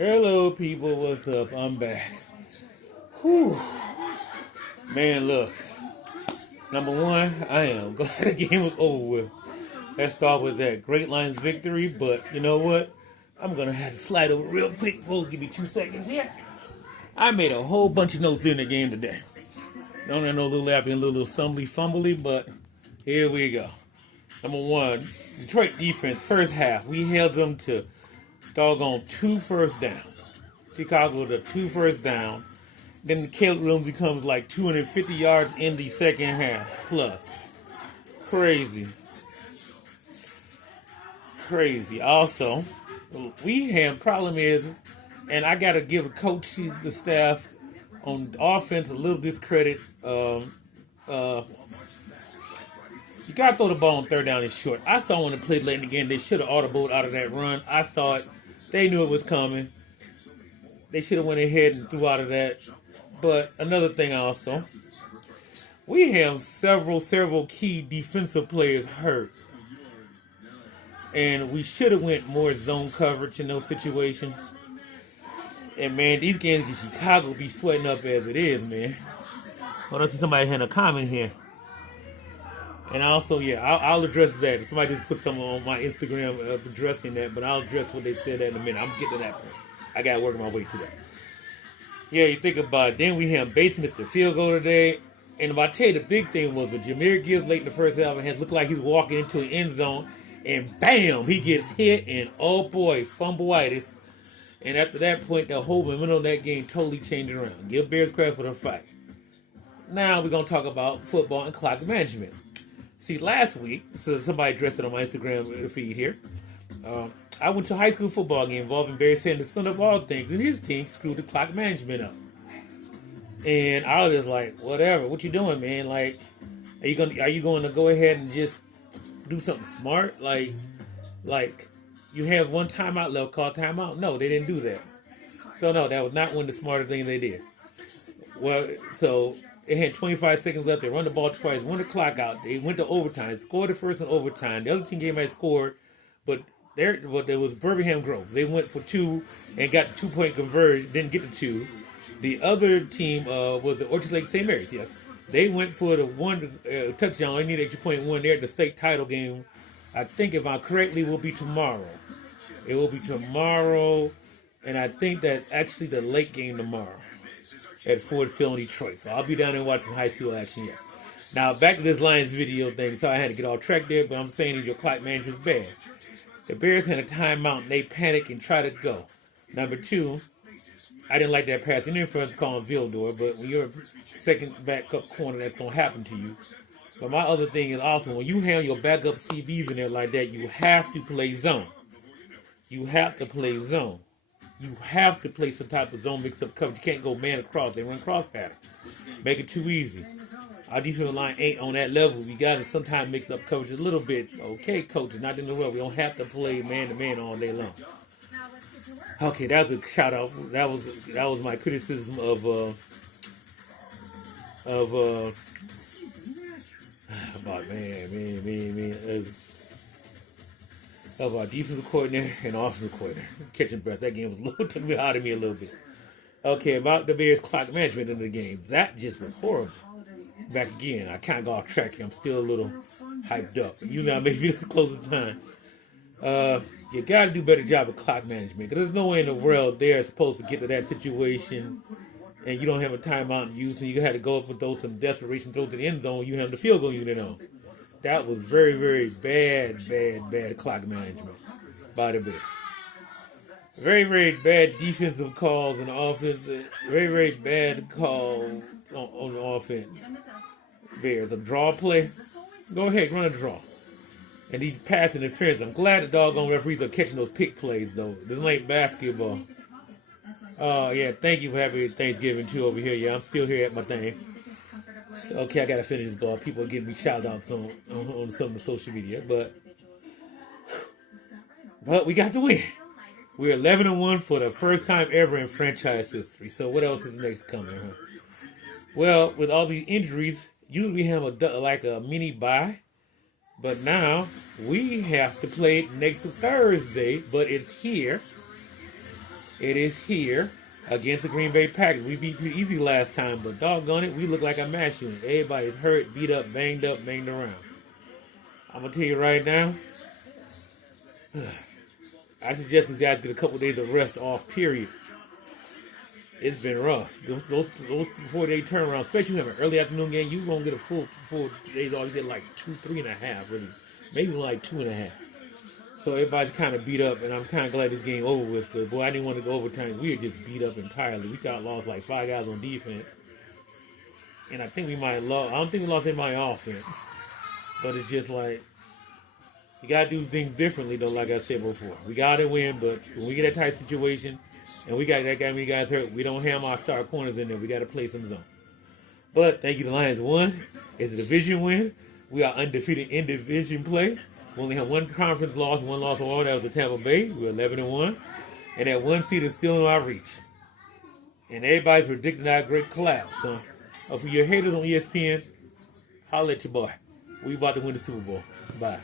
Hello, people. What's up? I'm back. Whew. Man, look. Number one, I am glad the game was over with. Let's start with that Great Lions victory, but you know what? I'm going to have to slide over real quick, folks. Give me 2 seconds here. I made a whole bunch of notes in the game today. Don't have no little happy and little stumbly fumbly, but here we go. Number one, Detroit defense, first half, we held them to doggone 2 first downs. Chicago to 2 first downs. Then the Caleb Williams becomes like 250 yards in the second half. Plus. Crazy. Crazy. Also, we have problem is, and I got to give the coach, the staff on offense a little discredit. You got to throw the ball on third down and short. I saw when they played late in the game, they should have audibled out of that run. I thought they knew it was coming. They should have went ahead and threw out of that. But another thing also, we have several key defensive players hurt. And we should have went more zone coverage in those situations. And man, these games in Chicago be sweating up as it is, man. Hold on, somebody had a comment here. And also, yeah, I'll address that. Somebody just put something on my Instagram addressing that, but I'll address what they said in a minute. I'm getting to that point. I got to work my way to that. Yeah, you think about it. Then we had Bates missed the field goal today. And if I tell you, the big thing was when Jahmyr Gibbs late in the first half, it looked like he was walking into an end zone. And bam, he gets hit. And oh boy, fumbleitis. And after that point, the whole momentum of that game totally changed around. Give Bears credit for the fight. Now we're going to talk about football and clock management. See, last week, so somebody addressed it on my Instagram feed here. I went to a high school football game involving Barry Sanders, son of all things, and his team screwed the clock management up. And I was just like, whatever, what you doing, man? Like, are you going to go ahead and just do something smart? Like you have one timeout left called timeout? No, they didn't do that. So no, that was not one of the smarter things they did. Well, so they had 25 seconds left. They run the ball twice, won the clock out. They went to overtime, scored the first in overtime. The other team game had scored, but there was Birmingham Grove. They went for 2 and got the 2-point conversion, didn't get the 2. The other team was the Orchard Lake St. Mary's, yes. They went for the 1 touchdown. They need extra point 1 there at the state title game. I think, if I'm correctly, will be tomorrow. It will be tomorrow, and I think that's actually the late game tomorrow at Ford Field in Detroit. So I'll be down there watching high school action, yes. Now, back to this Lions video thing. So I had to get off track there, but I'm saying that your clock management's bad. The Bears had a timeout, and they panic and try to go. Number 2, I didn't like that pass interference call on Vildor, but when you're a second backup corner, that's going to happen to you. But my other thing is also, when you have your backup CBs in there like that, you have to play zone. You have to play zone. You have to play some type of zone mix-up coverage. You can't go man across. They run cross pattern. Make it too easy. Our defensive line ain't on that level. We got to sometimes mix up coverage a little bit. Okay, coaches, not in the world. We don't have to play man-to-man all day long. Okay, that was a shout out. That was my criticism of about of our defensive coordinator and offensive coordinator. Catching breath. That game was a little took me out of me a little bit. Okay, about the Bears' clock management in the game. That just was horrible. Back again. I kind of got off track here. I'm still a little hyped up. You know, maybe this close to time. You got to do a better job of clock management. Because there's no way in the world they're supposed to get to that situation and you don't have a timeout in use and you had to go up with those some desperation throws to the end zone. You have the field goal unit on. That was very, very bad clock management by the Bears. Very, very bad defensive calls on the offense. Very, very bad calls on the offense. Bears, a draw play. Go ahead, run a draw. And these pass interference. I'm glad the doggone referees are catching those pick plays, though. This ain't basketball. Yeah, thank you for happy Thanksgiving, too, over here. Yeah, I'm still here at my thing. Okay, I gotta finish this goal. People are giving me shout outs on some of the social media, but we got the win. We're 11-1 for the first time ever in franchise history. So what else is next coming? Huh? Well, with all these injuries, usually we have a mini bye, but now we have to play it next Thursday. But it's here, It is here against the Green Bay Packers. We beat pretty easy last time, but doggone it, we look like a mash unit. Everybody's hurt, beat up, banged around. I'm gonna tell you right now, I suggest you guys get a couple days of rest off. Period. It's been rough. Those 4-day turnaround, especially when you have an early afternoon game, you won't get a full 4 days off. You get like 2, 3.5, really, maybe like 2.5. So everybody's kind of beat up, and I'm kind of glad this game over with. Because boy, I didn't want to go overtime. We were just beat up entirely. We got lost like 5 guys on defense, and I think we might have lost. I don't think we lost anybody on offense, but it's just like you gotta do things differently, though. Like I said before, we gotta win, but when we get that tight situation, and we got that guy, many guys hurt, we don't have our star corners in there. We gotta play some zone. But thank you, the Lions won. It's a division win. We are undefeated in division play. We only have one conference loss, one loss overall. That was the Tampa Bay. We're 11-1, and that one seed is still in our reach. And everybody's predicting our great collapse. So, for your haters on ESPN, holla at your boy. We about to win the Super Bowl. Bye.